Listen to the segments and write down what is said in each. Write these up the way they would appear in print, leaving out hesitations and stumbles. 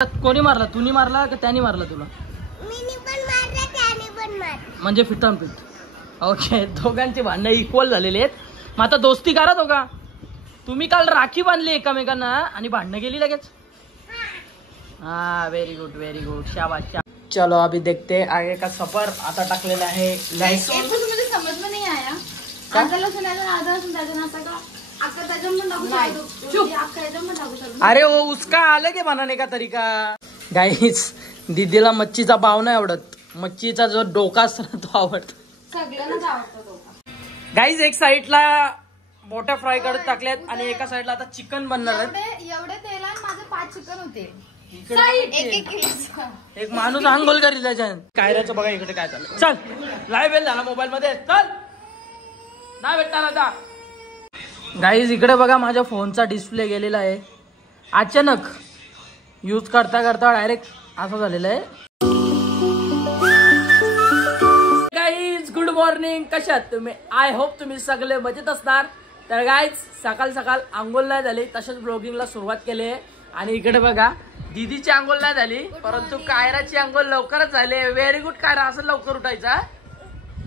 कोणी मारला? तुम्ही मारला का त्याने मारला तुला? मी पण मारला त्याने पण मारला. म्हणजे फिटन फिट. ओके, दोघांचे भांडणं इक्वल झालेले आहेत. मग आता दोस्ती करा दोघा. तुम्ही काल राखी बांधली एकमेकांना आणि भांडणं केली लगेच. हाँ वेरी गुड शाबाश. चलो अभी देखते आगे का सफर. आता टाकलेला आहे लहसुन. मुझे समझ में नहीं आया. आधा लहसुन आधा लहसुन त्याच्या नासा का अक्का त्याच्या पण टाकू शकतो. चुप अक्का त्याच्या पण टाकू शकतो. अरे वो उसका अलग है बनाने का तरीका. गाईस दीदीला मच्छीचा भाव नाही आवडत. मच्छीचा जो डोका असतो ना तो आवडतो. सगळ्यांनाच आवडतो डोका. गाईज एक साइडला मोठ्या फ्राय करत टाकल्यात आणि एका साइडला आता चिकन बनणार आहे. एवढे तेलात माझे 5 चिकन होते. एक माणूस आंघोळ करील त्याच्या. कायऱ्याचं बघा इकडे काय चाललं. चल लाईव्ह वेल झाला मोबाईल मध्ये. चल नाही भेटणार आता. गाईज इकडे बघा माझ्या फोनचा डिस्प्ले गेलेला आहे. अचानक यूज करता करता डायरेक्ट असं झालेलं आहे. Guys good morning. कशात तुम्ही? आय होप तुम्ही सगळे मजेत असणार. तर गाईज सकाळ सकाळ आंघोळ नाही झाली तसेच ब्लॉगिंगला सुरुवात केली आहे. आणि इकडे बघा दीदीची आंघोळ नाही झाली परंतु कायराची आंघोळ लवकरच झाली. Very good Kaira. असं लवकर उठायचा.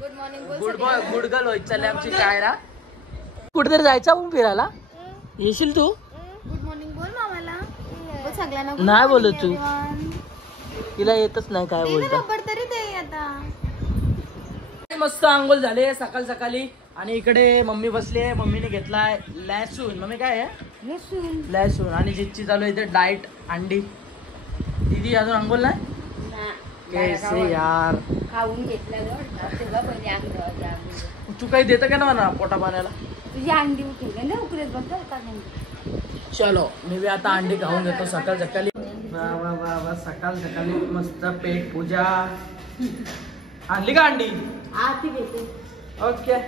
Good morning. गुड गर्ल होत चालली आमची कायरा. कुठेतरी जायचं आपण फिरायला. येशील तू? गुड मॉर्निंग बोल मामाला. बोल सगळ्यांना. नाही बोलत तू. तिला येतच नाही काय बोलता. तरी ते आता मस्त आंघोळ झाले सकाळ सकाळी. आणि इकडे मम्मी बसली आहे. मम्मीने घेतलाय लहसुन. मम्मी काय आहे? लहसुन. आणि जितची चालू आहे इथे डाएट अंडी. दीदी अजून आंघोळ नाही कैसे यार. खाऊन घेतलं. तू काही देतं का ना म्हणा पोटा पाण्याला? तुझी अंडी उठवली ना उकळत बघ. चलो मी बी आता अंडी खाऊन घेतो सकाळ सकाळी. वा सकाळ सकाळी मस्त पेट पूजा. आणली का अंडी? ओके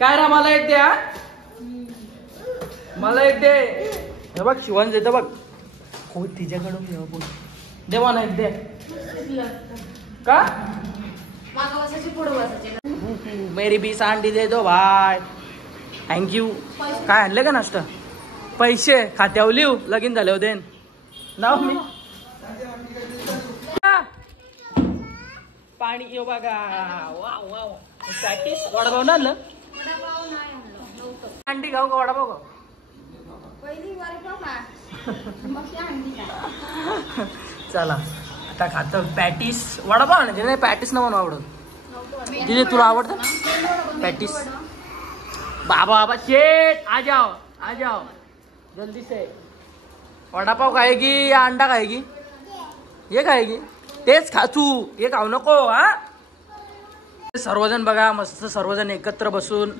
काय रा मला एक दे. मला एक दे. हे बघ शिवण देतं बघ. हो तिच्याकडून दे मला एक दे. का मेरी 20 अंडी दे दो भाई. थँक्यू. काय आणलं का नाश्ता? पैसे खात्यावर लिहू. लगीन झाले होते नाव मी. पाणी येऊ बघा. Wow wow practice. वडापाव ना आणलं. अंडी खाऊ का वडापाव खाऊ? चला आता खातो पॅटीस. वडापाव आणायचे नाही पॅटीस ना म्हणून आवडत. तिथे तुला आवडतं पॅटीस? बाबा शेट आ जाओ जल्दी से. वडापाव खाएगी या अंडा खाएगी? ये खाएगी. तेच खा तू. हे खाऊ नको. हा सर्वजण बघा मस्त सर्वजण एकत्र बसून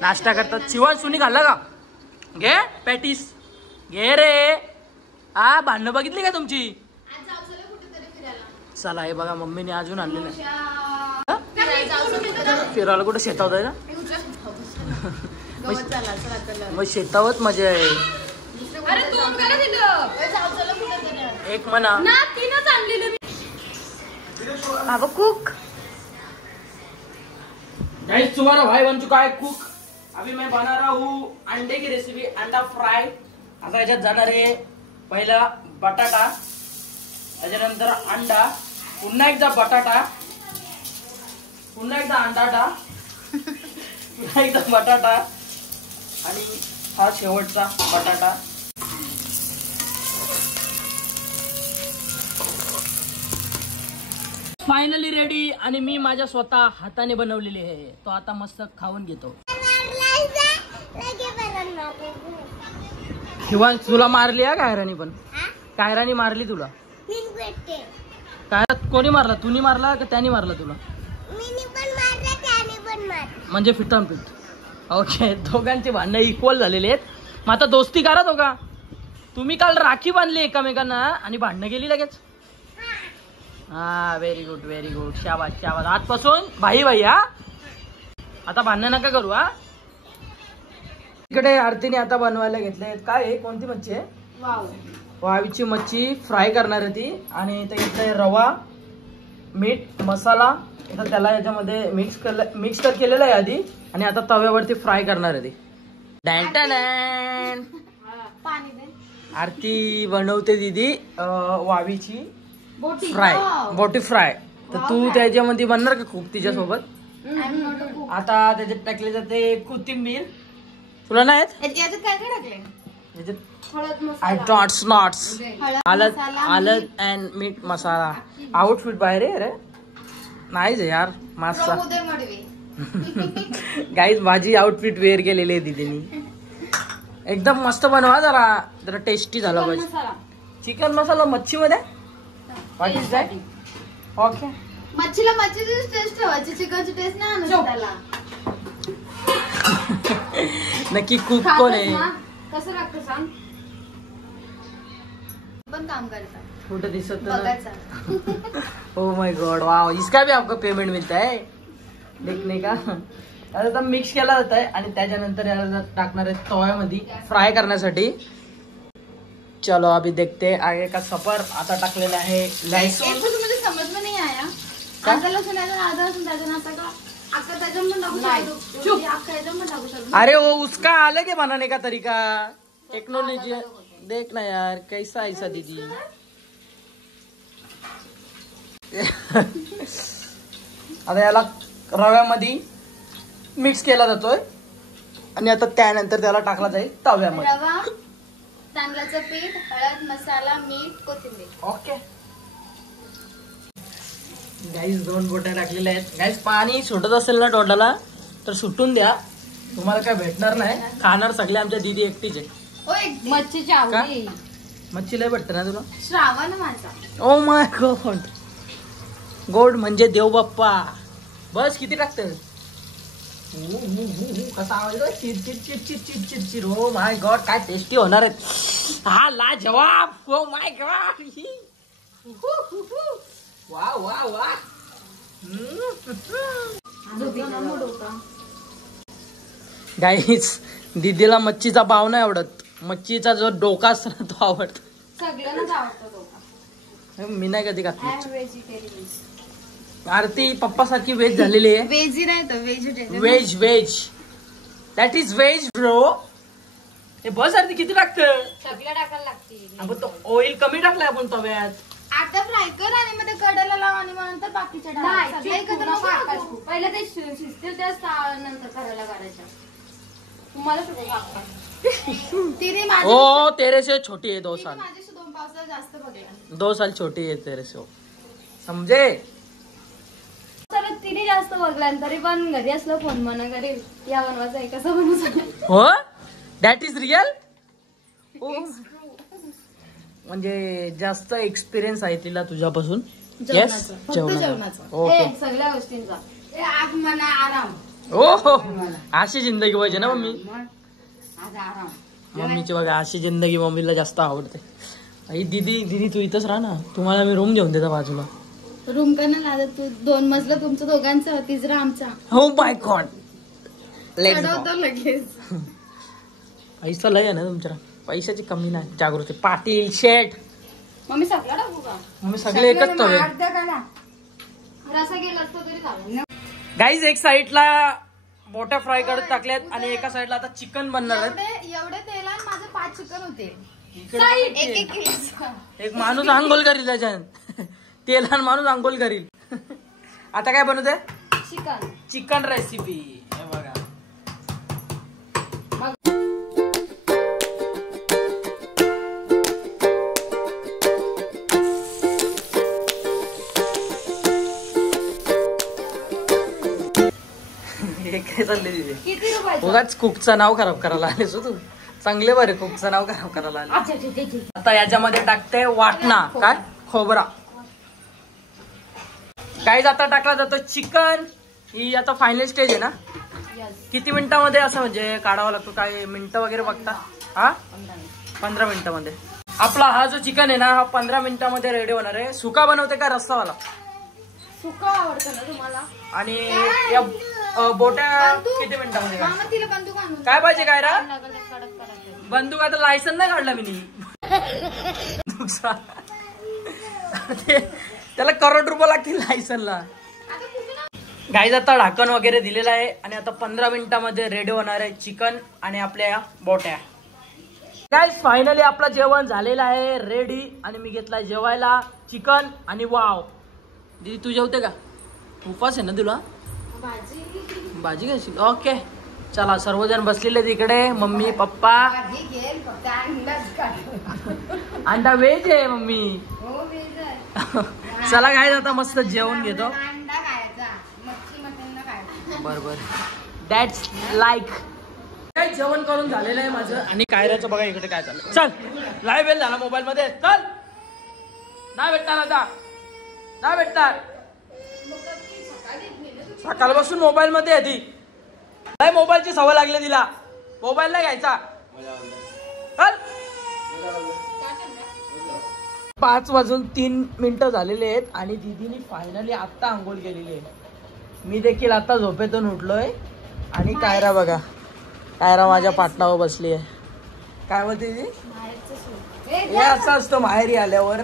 नाश्ता करतात. शिवान सुनी खाल्ला का? घे पॅटीस घे रे. हा भांडणं बघितली का तुमची? चला हे बघा मम्मीने अजून आणलेलं आहे. फिरायला कुठे शेतावत आहे ना? मग शेतावत मजा आहे. एक म्हणा बाबा कुक. गाइस तुम्हारा भाई बन चुका है कुक. अभी मैं बना रहा हूँ अंडे की रेसिपी. अंडा फ्राय. आता याच्यात जाणार आहे पहिला बटाटा. त्याच्यानंतर अंडा. पुन्हा एकदा बटाटा. पुन्हा एकदा अंडाटा. पुन्हा एकदा बटाटा. आणि हा शेवटचा बटाटा. Finally ready. आणि मी माझ्या स्वतः हाताने बनवलेली आहे. तो आता मस्त खाऊन घेतो. शिवान तुला मारली आहे कायरानी पण? कायरानी मारली तुला? काय कोणी मारला? तुम्ही मारला का त्याने मारला तुला? म्हणजे फिटन फिट. ओके दोघांचे भांडणं इक्वल झालेले आहेत. मग आता दोस्ती करा दोघा. तुम्ही काल राखी बांधली एकमेकांना आणि भांडणं केली लगेच. हा व्हेरी गुड शाबाश. आजपासून भाई हा. आता भांडण नका करू. हा इकडे आरतीने आता बनवायला घेतले. काय आहे? कोणती मच्छी आहे? वावीची मच्छी फ्राय करणार आहे ती. आणि इथे घेतलंय रवा मीठ मसाला. आता त्याला याच्यामध्ये मिक्स केलेला आहे आधी. आणि आता तव्यावरती फ्राय करणार आहे ती. पाणी दे. आरती बनवते दीदी वावीची बोटी फ्राय, वाव. बोटी फ्राय. तर वाव तू काय? त्याच्यामध्ये बनणार का खूप तिच्यासोबत? I'm not a cook. आता त्याच्यात टाकले जाते कोथिंबीर. तुला नाही येत? याच्यात काय काय टाकले? याच्यात हळद आय मसाला, डोंट्स नॉट्स हळद आलत अँड मीठ मसाला. आउटफिट बाहेर आहे रे. नाहीच आहे यार मस्त. उदय मडवे. गाईज माझी आउटफिट वेअर केलेली आहे दीदीनी. एकदम मस्त बनवा, जरा जरा टेस्टी झाला पाहिजे. मसाला चिकन मसाला मच्छी मध्ये बाकी काय? ओके. मच्छीला मच्छीची टेस्ट ठेवायची, चिकनची टेस्ट नाही आणायची त्याला. नक्की कुक कोण आहे? कसं लागतं सांग. पण काम करता कुठं दिसत बघायचं. ओ माय गॉड वाव, इसका भी आपको पेमेंट मिलता है देखने का. आता मिक्स केला जात आहे आणि त्याच्यानंतर याला टाकणार आहे तव्यामध्ये फ्राय करण्यासाठी. चलो अभी देखते आगे का सफर. आता टाकलेला आहे लहसुन. एक कुछ मुझे समझ में नहीं आया. आधा लसूण याचा आधा लसूण त्याचा असं का अक्का त्याच्यात पण टाकू शकतो. अक्का याच्यात पण टाकू शकतो. अरे वो उसका अलग है बनाने का तरीका. टेक्नोलॉजी देख ना यार कैसा ऐसा दीदी. आता याला रव्यामध्ये मिक्स केला जातोय आणि आता त्यानंतर त्याला टाकला जाईल तव्यामध्ये. रवा, तांदळाचं पीठ, हळद, मसाला, मीठ, कोथिंबीर. ओके गाईस, 2 बोट्या टाकलेल्या आहेत. गाईस पाणी सुटत असेल ना तोंडाला तर सुटून द्या, तुम्हाला काय भेटणार नाही. खाणार सगळे आमच्या दीदी एकटीच आहे. मच्छीची आवडी. मच्छी लय भेटते ना तुला? श्रावण माझा. Oh my God. गोड म्हणजे देव बाप्पा. बस किती टाकते? कसा आवाज येतोय? चिर चिर चिर चिर चिर चिर चिर. ओ माय गॉड, काय टेस्टी होणार आहे. हा ला जवाब. Oh my God. वा वा वा. गाईस, दीदीला मच्छीचा भाव नाही आवडत. मच्छीचा जो डोका असतो ना तो आवडतो. सगळ्यांनाच आवडतो. मी नाही कधी खात. व्हेजिटेरियन. आरती पप्पा सारखी व्हेज झालेली आहे. व्हेजी नाही तर vegetarian. Veg veg that is veg bro. हे बस आरती किती टाकतं? सगळं टाकायला लागते. आपण तो ऑइल कमी टाकलाय आपण तव्यात. आता फ्राय कर आणि मग ते कडेला लाव आणि मग नंतर बाकीच्या पहिलं ते शिजतील त्याच नंतर करायला करायचं. तुम्हाला तिने ओ तेरे से छोटी है 2 साल. माझ्याशी 2 पावसाळा जास्त बघला. 2 साल छोटी है तेरे से. समजे? तर तिने जास्त बघला तरी पण घरी असलं फोन म्हणा करेल या बनवायचं आहे कसं बनवू. हो दॅट इज रिअल. म्हणजे जास्त एक्सपिरियन्स आहे तिला तुझ्यापासून. येस जेवणाचा. ओके सगळ्या गोष्टींचा. आग म्हणा आराम. ओ हो अशी जिंदगी पाहिजे ना मम्मी. मम्मीची बघा अशी जिंदगी मम्मीला जास्त आवडते. आई दीदी दीदी तू इथंच राहा ना, तुम्हाला मी रूम घेऊन देतो बाजूला. रूम का नाही लागत. तू 2 मजला तुमचं दोघांचं, 3रा आमचा. हो माय गॉड. लेट्स चढवतो लगेच. पैसा लय आहे ना तुमच्या. पैशाची कमी नाही. जागृती पाटील शेठ. मम्मी सगळं टाकू का? मम्मी सगळे एकच तवे. रसा गेला असतो तरी चालेल. गाईज एक साइडला बोट्या फ्राय करत टाकल्यात आणि एका साइडला आता चिकन बनणार आहे. एवढे तेलात माझे 5 चिकन होते. एक एक माणूस आंघोळ करील त्याच्यात. तेलान माणूस आंघोळ करील. आता काय बनवते? चिकन. Chicken recipe. हे बघा काय चालले तिथे. किती रुपयाचं? उगाच कुकचं नाव खराब करायला आलेस हो तू. चांगले बरे कुकचं नाव खराब करायला आले. अच्छा ठीक आहे. आता याच्यामध्ये टाकते वाटणा. काय? खोबरा. काय आता टाकला जातो चिकन. ही आता फायनल स्टेज आहे ना. किती मिनिटामध्ये असं म्हणजे काढावा लागतो? काय मिनिटं वगैरे बघता? हा 15 मिनिटामध्ये. आपला हा जो चिकन आहे ना हा 15 मिनिटामध्ये रेडी होणार आहे. सुका बनवते का रस्सावाला? सुका आवडतं ना तुम्हाला? आणि या बोट्या किती मिनिटामध्ये? तिला बंदूक आणून काय पाहिजे काय रा? कडक करायचं. बंदूक आता लायसन नाही काढला मी. त्याला करोड रुपये लागतील लायसनला. गाईज आता ढाकण वगैरे दिलेलं आहे आणि आता 15 मिनिटामध्ये रेडी होणार आहे चिकन आणि आपल्या बोट्या. गाइस फायनली आपलं जेवण झालेलं आहे रेडी आणि मी घेतलाय जेवायला चिकन आणि वाव. दीदी तू जेवते का? उपवास आहे ना तुला? भाजी घ्यायची. ओके चला सर्वजण बसलेले तिकडे. Mummy papa. अंडा व्हेज आहे मम्मी. चला काय आता मस्त जेवण घेतो. बरोबर दॅट्स लाईक. काय जेवण करून झालेलं आहे माझं आणि कायऱ्याचं बघा इकडे काय चाललं. चल लाईव्ह वेल झाला मोबाईल मध्ये. चल नाही भेटणार आता नाही भेटणार. सकाळपासून मोबाईल मध्ये आहे ती. नाही मोबाईलची सवय लागली तिला. मोबाईल नाही घ्यायचा. चल 5:03 झालेले आहेत आणि दीदीने फायनली आत्ता आंघोळ केलेली आहे. मी देखील आता झोपेतून उठलोय आणि कायरा बघा. कायरा माझ्या पाटणावर बसली आहे. काय बोलते ती? हे असं असतं माहेरी आल्यावर.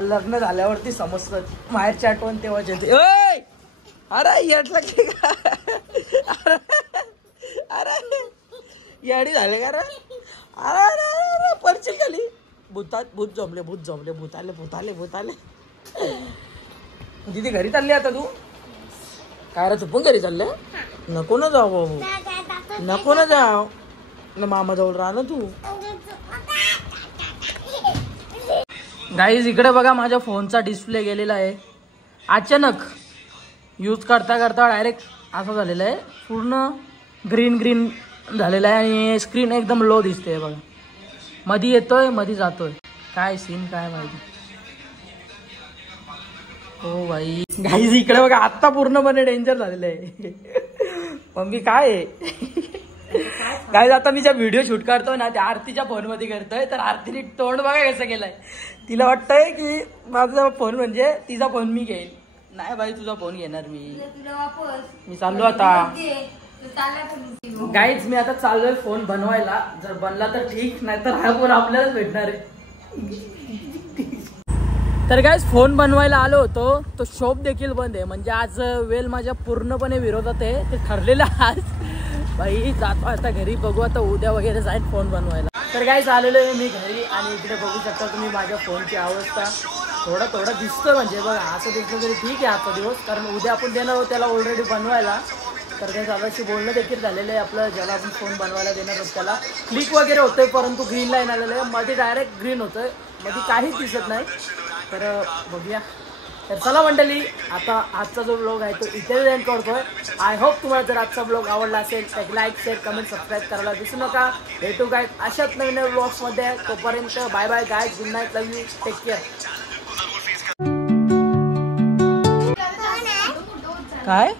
लग्न झाल्यावरती समजतं माहेरची आठवण तेव्हाच येते. अरे येटलं की का? अरे याडी झाले का रे? अरे पडशील खाली. भूत जमले भूत आले. दीदी घरी चालली आता तू? काय रे तू पण घरी चालले? नको ना जाऊ बाबू. नको ना जाऊ ना मामा जवळ राहा ना तू. गाईज इकडे बघा माझ्या फोनचा डिस्प्ले गेलेला आहे. अचानक यूज करता डायरेक्ट असं झालेलं आहे. पूर्ण ग्रीन झालेलं आहे आणि स्क्रीन एकदम लो दिसते बघा. मध्ये येतोय मध्ये जातोय. काय सीन काय माहिती. हो भाई गाईज इकडे बघा आत्ता पूर्णपणे डेंजर झालेलं आहे. मम्मी काय आहे गाईज आता मी ज्या व्हिडिओ शूट करतोय ना त्या आरतीच्या फोन मध्ये करतोय. तर आरतीने तोंड बघा कसं केलंय. तिला वाटतंय की माझा फोन म्हणजे तिचा फोन मी घेईल. नाही भाई तुझा फोन घेणार मी चाललो आता. गाईज मी आता चाललोय फोन बनवायला. जर बनला तर ठीक नाही तर हा फोन आपल्यालाच भेटणार आहे. तर गाईज फोन बनवायला आलो होतो. तो शॉप देखील बंद आहे. म्हणजे आज वेल माझ्या पूर्णपणे विरोधात आहे. ते ठरलेलं आज भाई जातो आता घरी. बघू आता उद्या वगैरे जाईल फोन बनवायला. तर गाईज आलेलो आहे मी घरी आणि इकडे बघू शकता तुम्ही माझ्या फोनची अवस्था. थोडं दिसतोय म्हणजे बघा असं दिसलं तरी ठीक आहे आजचा दिवस. कारण उद्या आपण देणार आहोत त्याला ऑलरेडी बनवायला. तर काही दादाशी बोलणं देखील झालेलं आहे आपलं. ज्याला आपण फोन बनवायला देणार आहोत त्याला क्लिक वगैरे होतोय परंतु ग्रीन लाईन आलेलं आहे. मध्ये डायरेक्ट ग्रीन होतोय मध्ये काहीच दिसत नाही. तर बघूया. तर चला मंडळी आता आजचा जो ब्लॉग आहे तो इथे एंड करतोय. आय होप तुम्हाला जर आजचा ब्लॉग आवडला असेल तर लाईक शेअर कमेंट सबस्क्राईब करायला विसरू नका. भेटू गाईज अशाच नवीन ब्लॉग्स मध्ये. तोपर्यंत bye bye guys. Good night. Love you. Take care. काय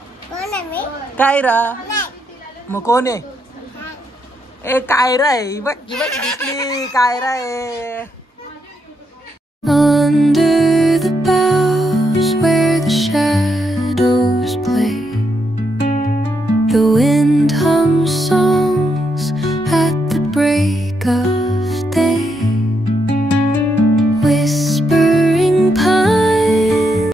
कायरा मग कोण आहे? ए कायरा आहे बघ दिसली. कायरा आहे.